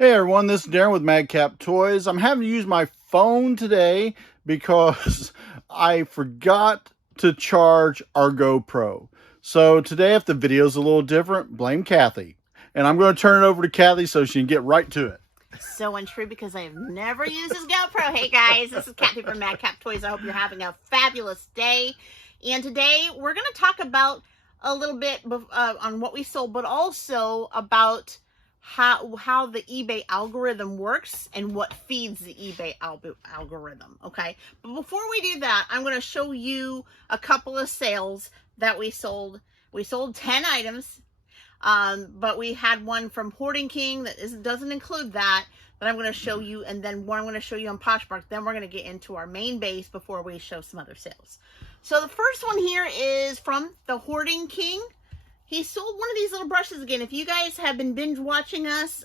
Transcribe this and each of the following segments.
Hey everyone, this is Daren with Madcap Toys. I'm having to use my phone today because I forgot to charge our GoPro. So today, if the video's a little different, blame Kathy. And I'm going to turn it over to Kathy so she can get right to it. So untrue, because I have never used this GoPro. Hey guys, this is Kathy from Madcap Toys. I hope you're having a fabulous day. And today we're going to talk about a little bit on what we sold, but also about how the eBay algorithm works and what feeds the eBay algorithm. Okay, but before we do that, I'm going to show you a couple of sales that we sold. We sold 10 items. But we had one from Hoarding King that doesn't include that I'm going to show you, and then one I'm going to show you on Poshmark. Then we're going to get into our main base before we show some other sales. So the first one here is from the Hoarding King. He sold one of these little brushes again. If you guys have been binge watching us,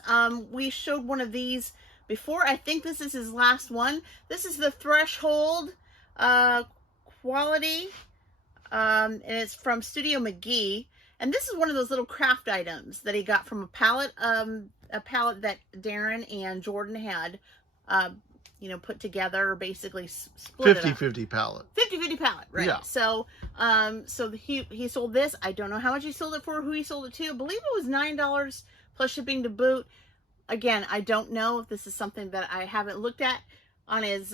we showed one of these before. I think this is his last one. This is the Threshold quality, and it's from Studio McGee. And this is one of those little craft items that he got from a palette that Daren and Jordan had, put together, basically split 50-50 palette. 50-50 palette, right? Yeah. So, he sold this. I don't know how much he sold it for, who he sold it to. I believe it was $9 plus shipping to boot. Again, I don't know if this is something that I haven't looked at on his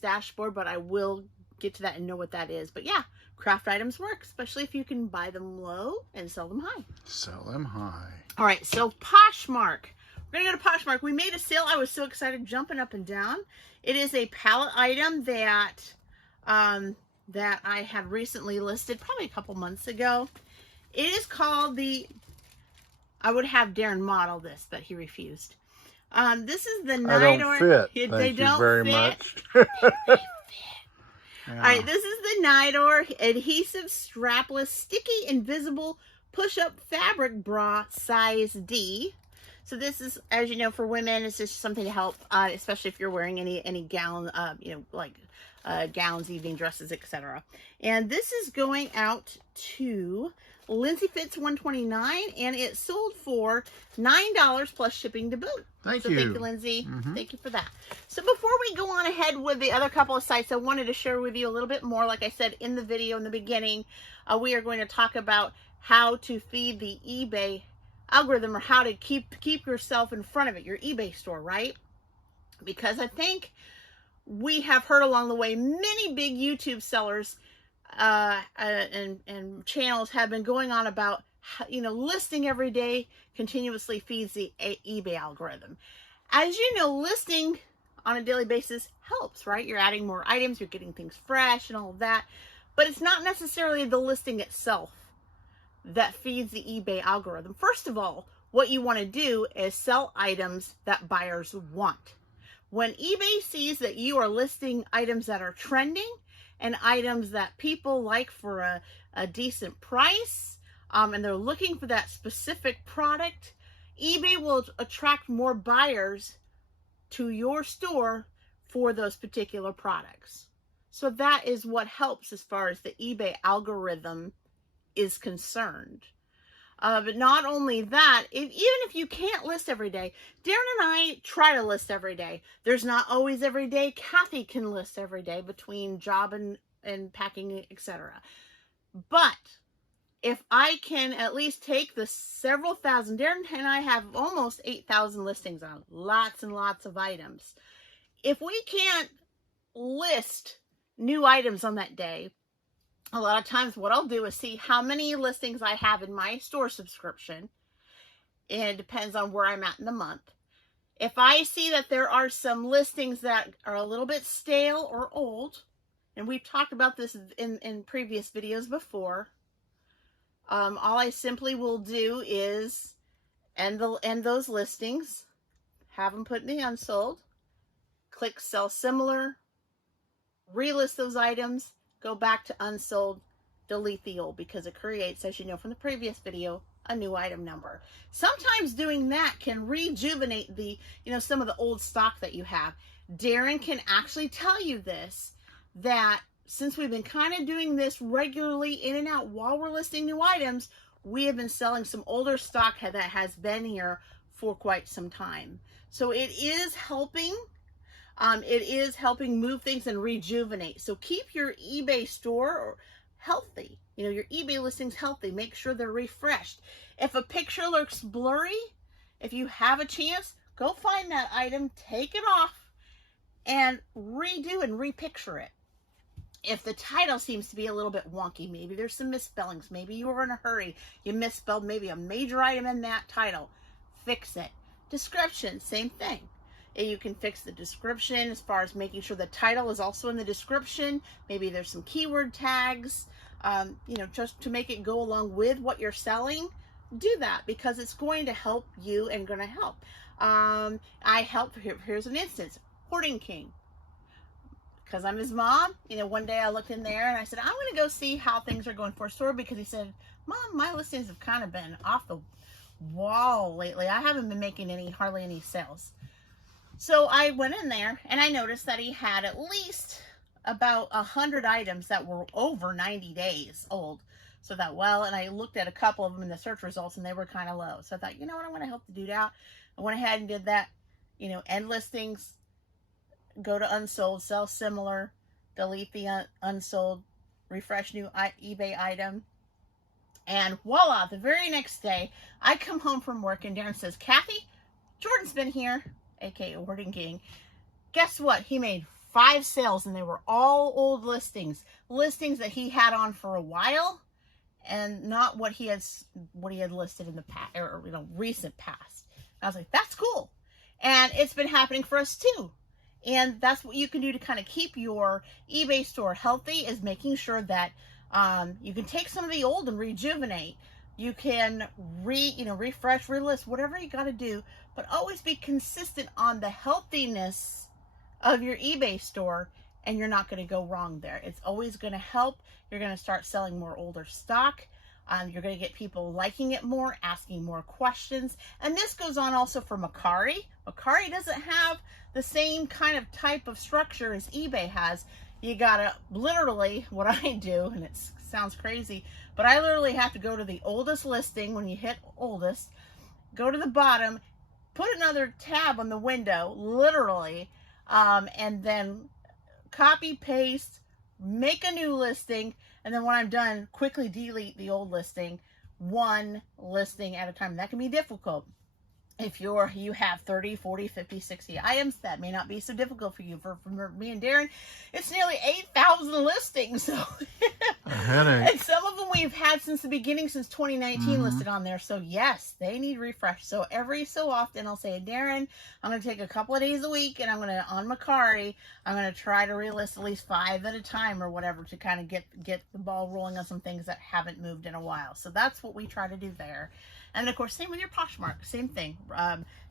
dashboard, but I will get to that and know what that is. But yeah, craft items work, especially if you can buy them low and sell them high. Sell them high. All right, so Poshmark. We're gonna go to Poshmark. We made a sale. I was so excited, jumping up and down. It is a palette item that that I had recently listed, probably a couple months ago. It is called I would have Daren model this, but he refused. This is the I don't fit. Thank you very much. Yeah. All right, this is the Nidor Adhesive Strapless Sticky Invisible Push-Up Fabric Bra Size D. So this is, as you know, for women, it's just something to help, especially if you're wearing any gown, gowns, evening dresses, etc. And this is going out to Lindsay Fitz 129, and it sold for $9 plus shipping to boot. Thank you. Thank you, Lindsay. Thank you for that. So before we go on ahead with the other couple of sites, I wanted to share with you a little bit more. Like I said in the video in the beginning, we are going to talk about how to feed the eBay algorithm, or how to keep yourself in front of it, your eBay store, right? Because I think we have heard along the way, many big YouTube sellers and channels have been going on about, listing every day continuously feeds the eBay algorithm. As you know, listing on a daily basis helps, right? You're adding more items, you're getting things fresh and all of that, but it's not necessarily the listing itself that feeds the eBay algorithm. First of all, what you want to do is sell items that buyers want. When eBay sees that you are listing items that are trending and items that people like for a decent price, and they're looking for that specific product, eBay will attract more buyers to your store for those particular products. So that is what helps as far as the eBay algorithm is concerned. But not only that, even if you can't list every day, Daren and I try to list every day. There's not always every day. Kathy can list every day between job and packing, etc. But if I can at least take the several thousand, Daren and I have almost 8,000 listings on lots and lots of items. If we can't list new items on that day, a lot of times what I'll do is see how many listings I have in my store subscription, and it depends on where I'm at in the month. If I see that there are some listings that are a little bit stale or old, and we've talked about this in previous videos before, all I simply will do is end those listings, have them put in the unsold, click sell similar, relist those items, go back to unsold, delete the old, because it creates, as you know from the previous video, a new item number. Sometimes doing that can rejuvenate some of the old stock that you have. Daren can actually tell you this, that since we've been kind of doing this regularly in and out while we're listing new items, we have been selling some older stock that has been here for quite some time. So it is helping. It is helping move things and rejuvenate. So keep your eBay store healthy. You know, your eBay listings healthy. Make sure they're refreshed. If a picture looks blurry, if you have a chance, go find that item, take it off, and redo and repicture it. If the title seems to be a little bit wonky, maybe there's some misspellings, maybe you were in a hurry, you misspelled maybe a major item in that title, fix it. Description, same thing. You can fix the description as far as making sure the title is also in the description. Maybe there's some keyword tags, you know, just to make it go along with what you're selling. Do that because it's going to help you and going to help. I help, here's an instance, Hoarding King. Because I'm his mom, you know, one day I looked in there and I said, I'm going to go see how things are going for a store, because he said, Mom, my listings have kind of been off the wall lately. I haven't been making hardly any sales. So I went in there and I noticed that he had at least about 100 items that were over 90 days old. So I thought, well, and I looked at a couple of them in the search results and they were kind of low. So I thought, you know what, I'm going to help the dude out. I went ahead and did that, you know, end listings, go to unsold, sell similar, delete the unsold, refresh new eBay item. And voila, the very next day, I come home from work and Daren says, Kathy, Jordan's been here, aka Hoarding King. Guess what? He made 5 sales and they were all old listings that he had on for a while, and not what he had listed in the past, or you know, recent past. I was like, that's cool. And it's been happening for us too. And that's what you can do to kind of keep your eBay store healthy, is making sure that you can take some of the old and rejuvenate. You can refresh, relist, whatever you got to do, but always be consistent on the healthiness of your eBay store, and you're not going to go wrong there. It's always going to help. You're going to start selling more older stock. You're going to get people liking it more, asking more questions. And this goes on also for Mercari. Mercari doesn't have the same kind of type of structure as eBay has. You got to literally, what I do, and it sounds crazy, but I literally have to go to the oldest listing. When you hit oldest, go to the bottom, put another tab on the window, literally, and then copy, paste, make a new listing, and then when I'm done, quickly delete the old listing, one listing at a time. That can be difficult. If you have 30, 40, 50, 60 items, that may not be so difficult for you. For me and Daren, it's nearly 8,000 listings. So a headache. And some of them we've had since the beginning, since 2019 listed on there. So yes, they need refresh. So every so often I'll say, Daren, I'm going to take a couple of days a week and I'm going to, on Mercari, I'm going to try to relist at least 5 at a time or whatever, to kind of get the ball rolling on some things that haven't moved in a while. So that's what we try to do there. And of course, same with your Poshmark, same thing.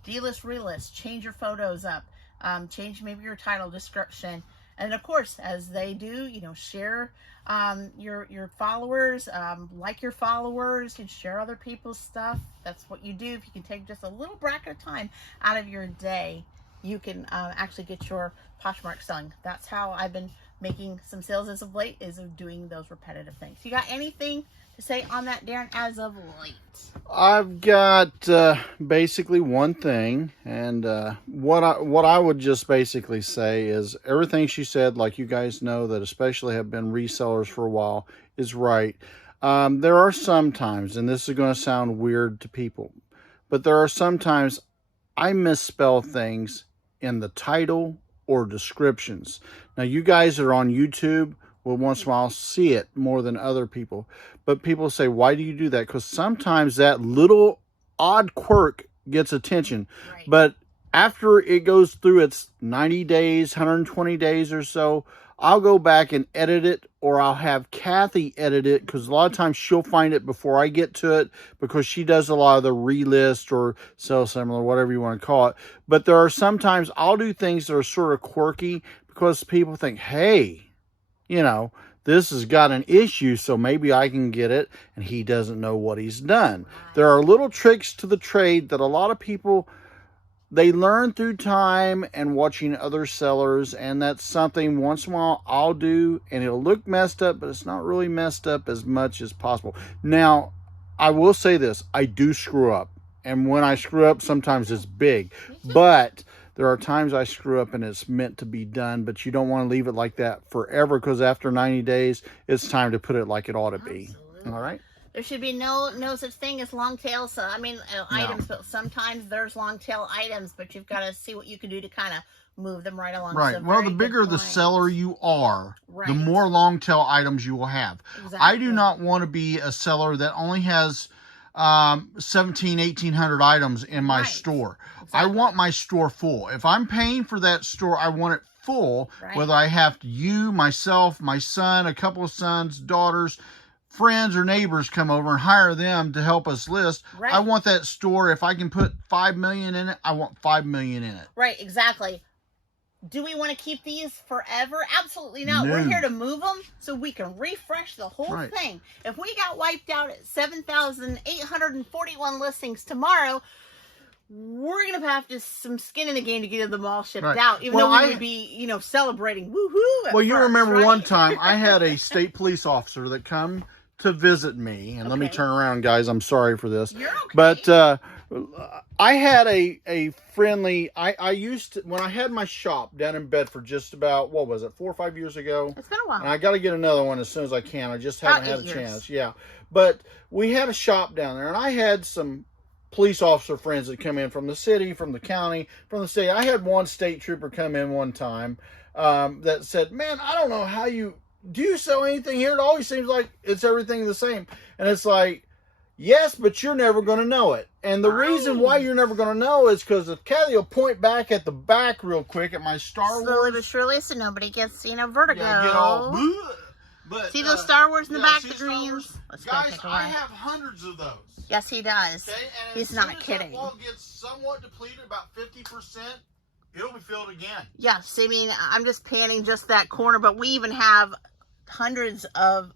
Delist, relist, change your photos up, change maybe your title, description. And of course, as they do, you know, share your followers, like your followers, and share other people's stuff. That's what you do. If you can take just a little bracket of time out of your day, you can actually get your Poshmark selling. That's how I've been making some sales as of late, is of doing those repetitive things. You got anything to say on that, Daren, as of late? I've got basically one thing, and what I would just basically say is everything she said, like you guys know that especially have been resellers for a while, is right. There are some times, and this is going to sound weird to people, but there are some times I misspell things in the title or descriptions. Now, you guys that are on YouTube will once in a while see it more than other people. But people say, why do you do that? Because sometimes that little odd quirk gets attention. Right. But after it goes through its 90 days, 120 days or so, I'll go back and edit it, or I'll have Kathy edit it, because a lot of times she'll find it before I get to it, because she does a lot of the relist or sell similar, whatever you want to call it. But there are sometimes I'll do things that are sort of quirky because people think, hey, you know, this has got an issue, so maybe I can get it, and he doesn't know what he's done. There are little tricks to the trade that a lot of people, they learn through time and watching other sellers, and that's something once in a while I'll do, and it'll look messed up, but it's not really messed up as much as possible. Now, I will say this, I do screw up. And when I screw up, sometimes it's big. But there are times I screw up and it's meant to be done, but you don't want to leave it like that forever, because after 90 days, it's time to put it like it ought to be. Absolutely. All right? There should be no such thing as long tail. So I mean, items, but sometimes there's long tail items, but you've got to see what you can do to kind of move them right along. Right. So well, the bigger the seller you are, the more long tail items you will have. Exactly. I do not want to be a seller that only has 1,800 items in my store. Exactly. I want my store full. If I'm paying for that store, I want it full, whether I have you, myself, my son, a couple of sons, daughters, friends or neighbors come over and hire them to help us list. I want that store, if I can put 5 million in it, I want 5 million in it. Right, exactly. Do we want to keep these forever? Absolutely not. No. We're here to move them so we can refresh the whole thing. If we got wiped out at 7,841 listings tomorrow, we're going to have some skin in the game to get them all shipped out, even though we would be, celebrating. Woohoo! Well, you remember one time I had a state police officer that come to visit me, and let me turn around, guys. I'm sorry for this. You're okay. But I had a friendly, I used to, when I had my shop down in Bedford just about, 4 or 5 years ago. It's been a while. And I got to get another one as soon as I can. I just haven't had a chance. Yeah. But we had a shop down there, and I had some police officer friends that come in from the city, from the county, from the state. I had one state trooper come in one time that said, man, I don't know how do you sell anything here? It always seems like it's everything the same. And it's like, yes, but you're never going to know it. And the reason why you're never going to know is because if Kathy will point back at the back real quick at my Star Wars. Slowly but surely, so nobody gets, vertigo. Yeah, get all, but, see those Star Wars in the back, the greens? Guys, I have hundreds of those. Yes, he does. Okay? And he's not kidding. That wall gets somewhat depleted, about 50%, it'll be filled again. Yes, I mean, I'm just panning just that corner, but we even have hundreds of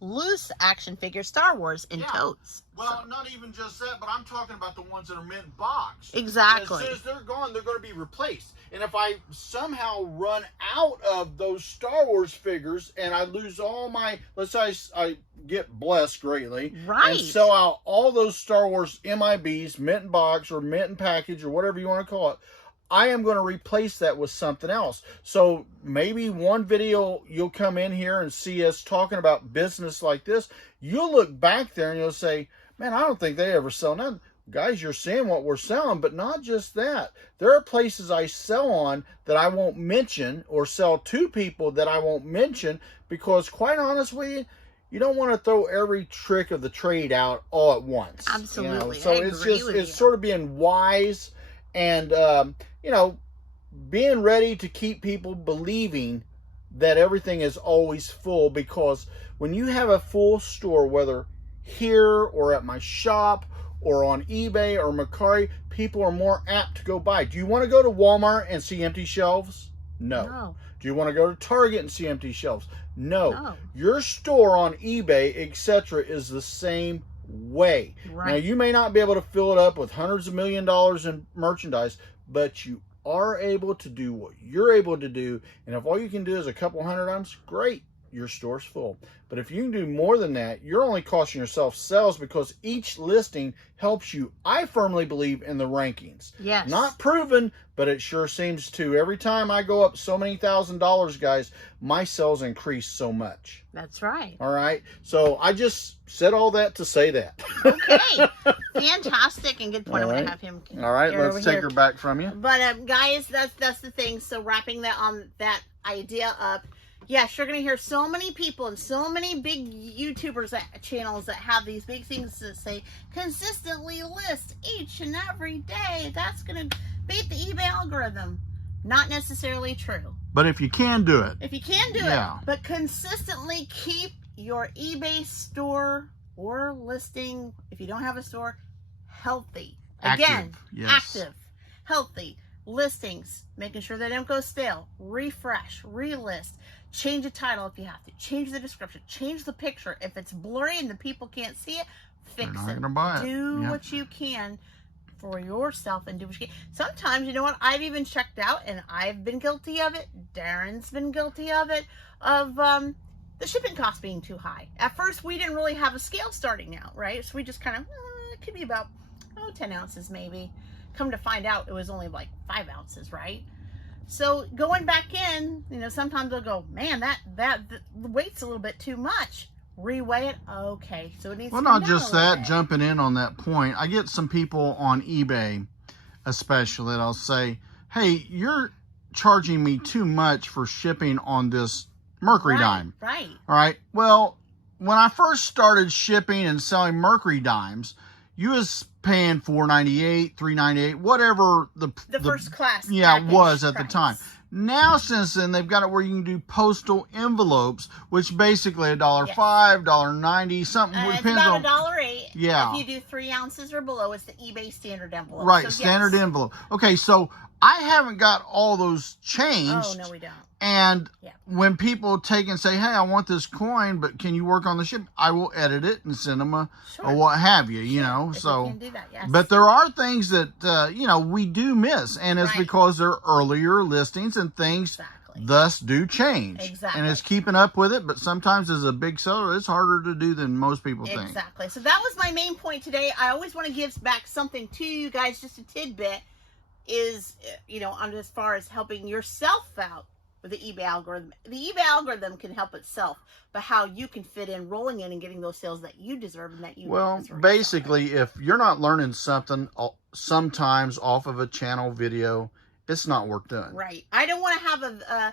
loose action figure Star Wars in totes. Well, not even just that, but I'm talking about the ones that are mint box. Exactly. As soon as they're gone, they're going to be replaced. And if I somehow run out of those Star Wars figures and I lose all my, let's say I get blessed greatly, and sell out all those Star Wars MIBs, mint box or mint package or whatever you want to call it, I am going to replace that with something else. So maybe one video you'll come in here and see us talking about business like this. You'll look back there and you'll say, man, I don't think they ever sell nothing. Guys, you're seeing what we're selling, but not just that. There are places I sell on that I won't mention, or sell to people that I won't mention, because quite honestly, you don't want to throw every trick of the trade out all at once. Absolutely. So it's sort of being wise and, being ready to keep people believing that everything is always full, because when you have a full store, whether here or at my shop or on eBay or Mercari, people are more apt to go buy. Do you want to go to Walmart and see empty shelves? No. Do you want to go to Target and see empty shelves? No. Your store on eBay, etc., is the same way. Now, you may not be able to fill it up with hundreds of $1 million in merchandise, but you are able to do what you're able to do. And if all you can do is a couple hundred items, great, your store's full. But if you can do more than that, you're only costing yourself sales, because each listing helps you, I firmly believe, in the rankings. Yes. Not proven, but it sure seems to. Every time I go up so many $1,000s, guys, my sales increase so much. That's right. All right. So I just said all that to say that. Okay. Fantastic and good point. I'm going to have him. All right. Let's take her back from you. But guys, that's the thing. So wrapping that on that idea up. Yes, you're going to hear so many people and so many big YouTubers channels that have these big things to say, consistently list each and every day. That's going to beat the eBay algorithm. Not necessarily true. But if you can do it. If you can do it. But consistently keep your eBay store or listing, if you don't have a store, healthy. Again, active, healthy listings, making sure they don't go stale. Refresh, relist. Change the title if you have to. Change the description. Change the picture. If it's blurry and the people can't see it, fix it. Do what you can for yourself and do what you can. Sometimes, you know what? I've even checked out, and I've been guilty of it. Daren's been guilty of it, of the shipping costs being too high. At first, we didn't really have a scale starting out, right? So we just kind of, it could be about 10 ounces maybe. Come to find out, it was only like 5 ounces, right? So going back in, you know, sometimes they'll go, man, the weight's a little bit too much. Reweigh it. Okay, so it needs to Well, come not down just a little that, bit. jumping in on that point, I get some people on eBay, especially, that I'll say, hey, you're charging me too much for shipping on this Mercari dime. Right. All right. Well, when I first started shipping and selling Mercari dimes, you was paying $4.98, $3.98, whatever the first class was at price. the time. Now, since then, they've got it where you can do postal envelopes, which basically $1.05, $1.90, something. It's Depends about on $1.08. Yeah. If you do 3 ounces or below, it's the eBay standard envelope. Right, so standard yes. envelope. Okay, so I haven't got all those changed. Oh, no, we don't. And Yeah. when people take and say, hey, I want this coin, but can you work on the ship? I will edit it and send them a what have you, you know. If so you can do that, yes. But there are things that, you know, we do miss. And it's because they're earlier listings and things thus do change. Exactly. And it's keeping up with it. But sometimes as a big seller, it's harder to do than most people think. Exactly. So that was my main point today. I always want to give back something to you guys, just a tidbit, is, you know, on as far as helping yourself out with the eBay algorithm. The eBay algorithm can help itself, but how you can fit in, rolling in and getting those sales that you deserve and that you deserve. Basically, if you're not learning something sometimes off of a channel video, it's not work done. Right. I don't want to have a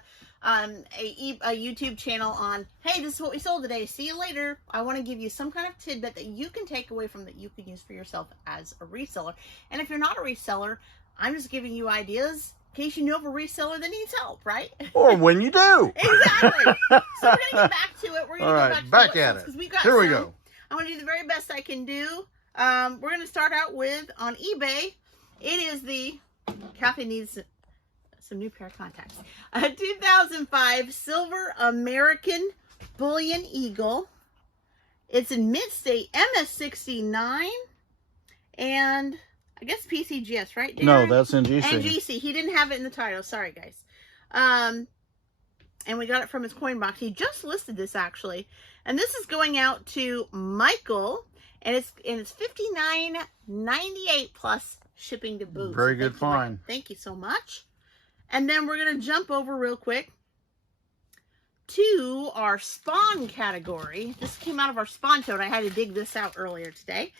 YouTube channel on, hey, this is what we sold today, see you later. I want to give you some kind of tidbit that you can take away from that you can use for yourself as a reseller. And if you're not a reseller, I'm just giving you ideas in case you know of a reseller that needs help, right? Or when you do. Exactly. So we're going to get back to it. We're going to go back to at it. Here we go. I'm going to do the very best I can do. We're going to start out with, on eBay, it is the, Kathy needs some new pair of contacts. A 2005 Silver American Bullion Eagle. It's in mid-state MS69 and I guess PCGS, right, Daren? No, that's NGC. NGC. He didn't have it in the title. Sorry, guys. And we got it from his coin box. He just listed this, actually. And this is going out to Michael. And it's $59.98 plus shipping to boot. Very good find. Thank you so much. And then we're going to jump over real quick to our Spawn category. This came out of our Spawn tote. I had to dig this out earlier today.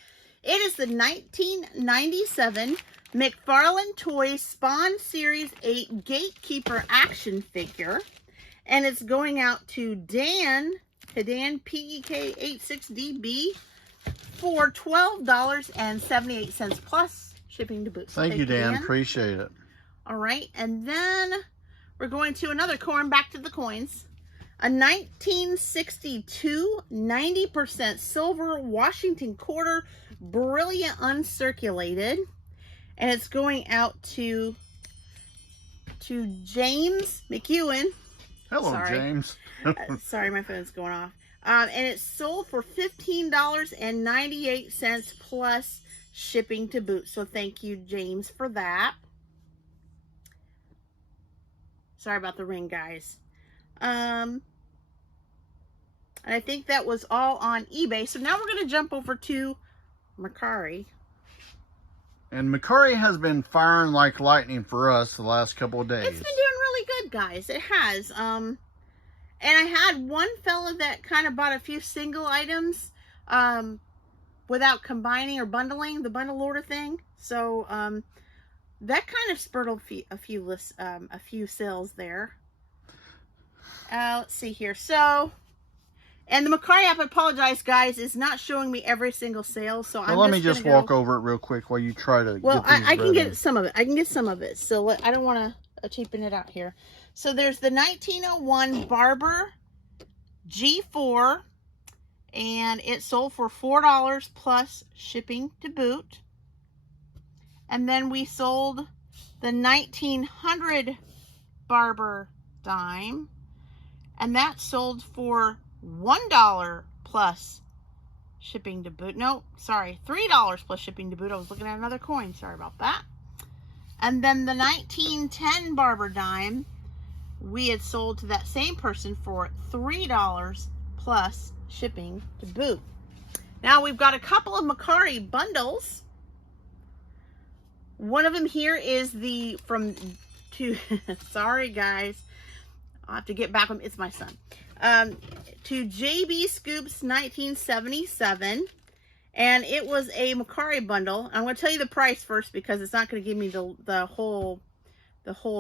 It is the 1997 McFarlane Toys Spawn Series 8 Gatekeeper action figure. And it's going out to Dan PEK86DB for $12.78 plus shipping to boot. Thank you, Dan. Appreciate it. All right. And then we're going to another coin, back to the coins. A 1962 90% silver Washington quarter, brilliant uncirculated, and it's going out to James McEwen. Hello, James. Sorry, my phone's going off. And it's sold for $15.98 plus shipping to boot. So thank you, James, for that. Sorry about the ring, guys. And I think that was all on eBay. So now we're going to jump over to Mercari. And Mercari has been firing like lightning for us the last couple of days. It's been doing really good, guys. It has. And I had one fella that kind of bought a few single items without combining or bundling, the bundle order thing. So that kind of spurred a few sales there. Let's see here. So, and the Mercari app, I apologize, guys, is not showing me every single sale. So let me just walk over it real quick while you try to. Well, I can get some of it. I can get some of it. So I don't want to cheapen it out here. So there's the 1901 Barber G4, and it sold for $4 plus shipping to boot. And then we sold the 1900 Barber dime, and that sold for $1 plus shipping to boot. No, sorry, $3 plus shipping to boot. I was looking at another coin. Sorry about that. And then the 1910 Barber dime, we had sold to that same person for $3 plus shipping to boot. Now we've got a couple of Mercari bundles. One of them here is sorry guys, I'll have to get back on, it's my son. To JB Scoops 1977. And it was a Mercari bundle. I'm going to tell you the price first because it's not going to give me the whole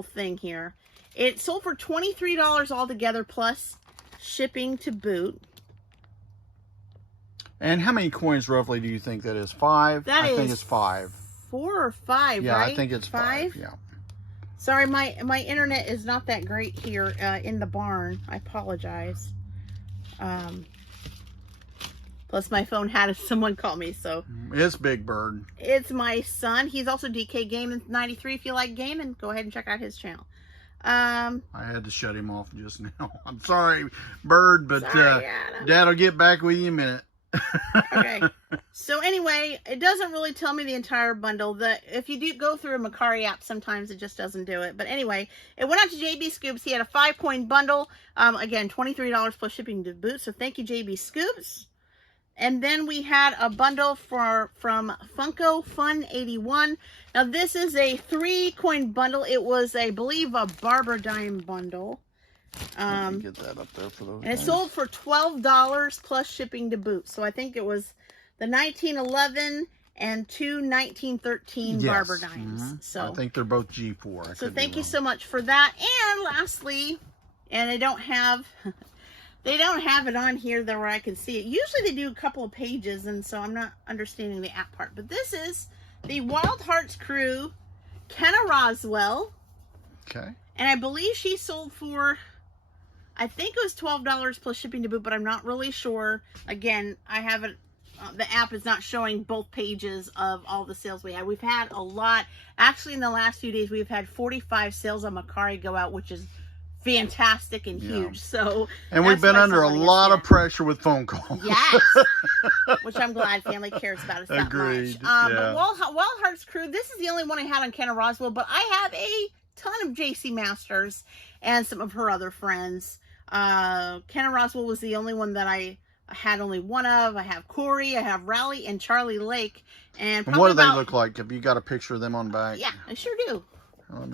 thing here. It sold for $23 altogether plus shipping to boot. And how many coins roughly do you think that is? 5? I think it's 5. 4 or 5, yeah, right? I think it's 5. Yeah. Sorry, my internet is not that great here in the barn. I apologize. Plus my phone had someone call me, so. It's Big Bird. It's my son. He's also DK Gaming 93. If you like gaming, go ahead and check out his channel. I had to shut him off just now. I'm sorry, Bird, but sorry, Dad will get back with you in a minute. Okay. So anyway, it doesn't really tell me the entire bundle. If you do go through a Mercari app, sometimes it just doesn't do it. But anyway, it went out to JB Scoops. He had a 5-coin bundle. Again, $23 plus shipping to boot. So thank you, JB Scoops. And then we had a bundle from Funko Fun 81. Now this is a 3-coin bundle. It was, I believe, a Barber Dime bundle. Let me get that up there for those. And it sold for $12 plus shipping to boot. So I think it was the 1911 and 2 1913 Barber Dimes. So I think they're both G4. So thank you so much for that. And lastly, and they don't have it on here where I can see it. Usually they do a couple of pages, and so I'm not understanding the app part. But this is the Wild Hearts Crew, Kenna Roswell. Okay. And I believe she sold for, I think it was $12 plus shipping to boot, but I'm not really sure. Again, I haven't, the app is not showing both pages of all the sales we had. We've had a lot. Actually, in the last few days, we've had 45 sales on Mercari go out, which is fantastic and huge. So, and we've been under a lot of pressure with phone calls. Yes, which I'm glad family cares about us that Agreed. much. But Wild Hearts Crew, this is the only one I had on Kenna Roswell, but I have a ton of JC Masters and some of her other friends. Kenna Roswell was the only one that I had only one of. I have Corey, I have Raleigh, and Charlie Lake. And what do they look like? Have you got a picture of them on back? Yeah, I sure do.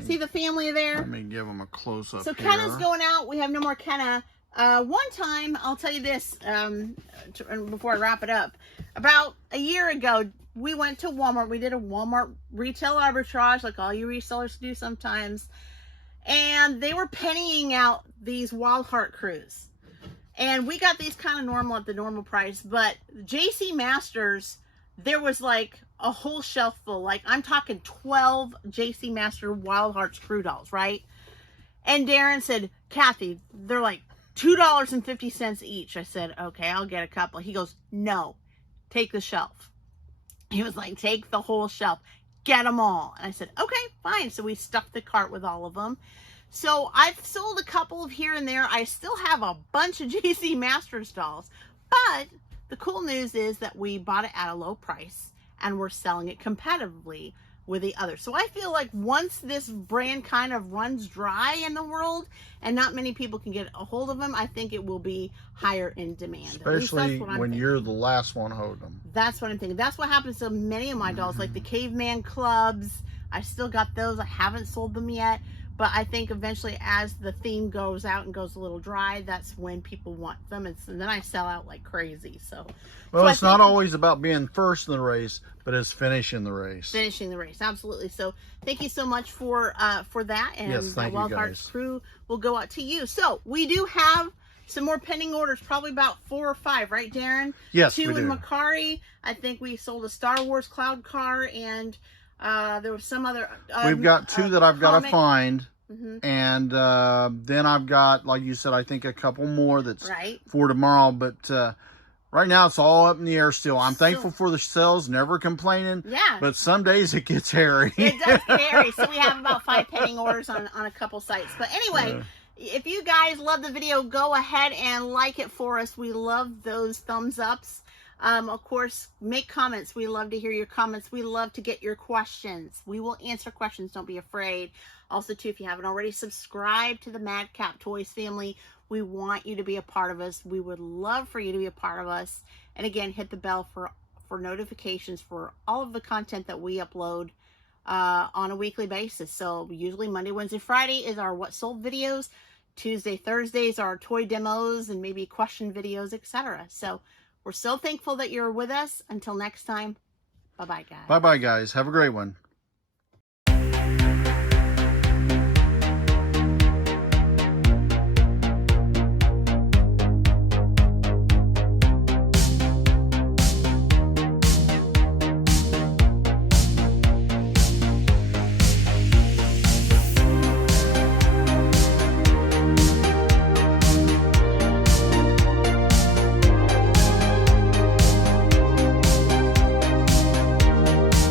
See the family there? Let me give them a close-up. So Kenna's going out. We have no more Kenna. One time, I'll tell you this before I wrap it up. About a year ago, we went to Walmart. We did a Walmart retail arbitrage, like all you resellers do sometimes. And they were pennying out these Wild Heart Crews. And we got these kind of normal at the normal price. But JC Masters, there was like a whole shelf full. Like, I'm talking 12 JC Master Wild Hearts Crew dolls, right? And Daren said, Kathy, they're like $2.50 each. I said, okay, I'll get a couple. He goes, no, take the shelf. He was like, take the whole shelf. Get them all. And I said, okay, fine. So we stuffed the cart with all of them. So I've sold a couple of here and there. I still have a bunch of JC Masters dolls. But the cool news is that we bought it at a low price and we're selling it competitively with the others. So I feel like once this brand kind of runs dry in the world and not many people can get a hold of them, I think it will be higher in demand. Especially when you're the last one holding them. That's what I'm thinking. That's what happens to many of my dolls, like the Caveman Clubs. I still got those. I haven't sold them yet. But I think eventually as the theme goes out and goes a little dry, that's when people want them. And then I sell out like crazy. Well, it's not always about being first in the race, but it's finishing the race. Finishing the race, absolutely. So thank you so much for that. And yes, thank you, Wild Hearts Crew will go out to you. So we do have some more pending orders, probably about 4 or 5, right, Daren? Yes, 2 we do. in Mercari. I think we sold a Star Wars Cloud car, and there was some other. We've got 2 that I've got to find. Mm-hmm. And then I've got, like you said, I think a couple more that's right for tomorrow. But right now it's all up in the air still. I'm thankful for the sales, never complaining. Yeah. But some days it gets hairy. It does get hairy. So we have about 5 pending orders on a couple sites. But anyway, if you guys love the video, go ahead and like it for us. We love those thumbs ups. Of course, make comments. We love to hear your comments. We love to get your questions. We will answer questions. Don't be afraid. Also, too, if you haven't already subscribed to the Madcap Toys family, we want you to be a part of us. We would love for you to be a part of us. And again, hit the bell for notifications for all of the content that we upload on a weekly basis. So usually Monday, Wednesday, Friday is our what sold videos. Tuesday, Thursdays are toy demos and maybe question videos, etc. So we're so thankful that you're with us. Until next time, bye-bye, guys. Bye-bye, guys. Have a great one.